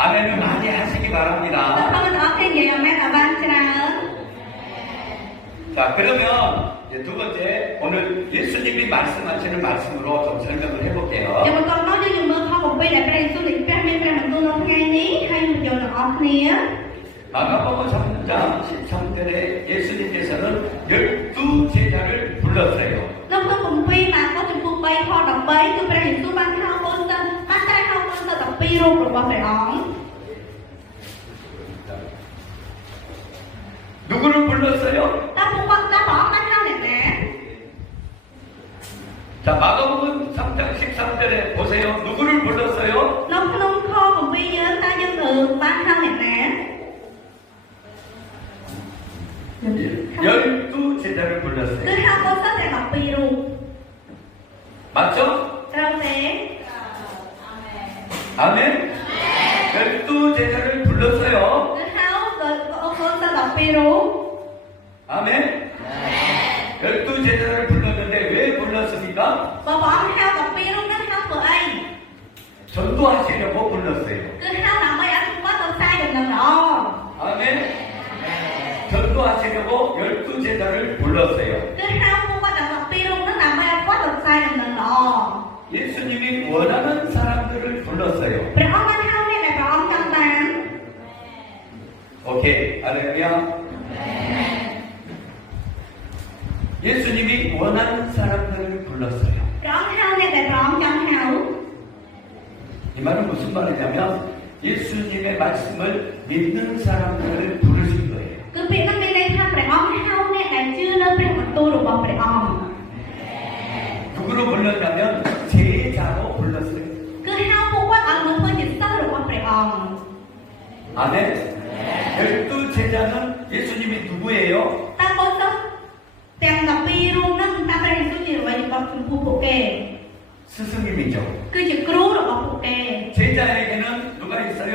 아멘을 많이 하시기 바랍니다. 자, 그러면 이제 두 번째, 오늘 예수님이 말씀하시는 말씀으로 좀 설명을 해볼게요. 마가복음 3장 13절에 예수님께서는 12제자를 불렀어요. 누구를 불렀어요? 자, 마가복음 3장 13절에 보세요. 누구를 불렀어요? 12제자를 불렀어요. 맞죠? 아멘? 12제자를 불렀어요. 아멘? 12제자를 불렀는데 왜 불렀습니까? 전도하시려고 불렀어요. 아멘? 전도하시려고 12제자를 불렀어요. 예수님이 원하는 사람들을 불렀어요. 오케이, 할렐루야. 예수님이 원하는 사람들을 불렀어요. 이 말은 무슨 말이냐면 예수님의 말씀을 믿는 사람들을 부르신 거예요. 누구로 불렀냐면 제자로 불렀어요. 아멘. 12제자는 예수님이 누구예요? 스승님이죠. 제자에게는 누가 있어요?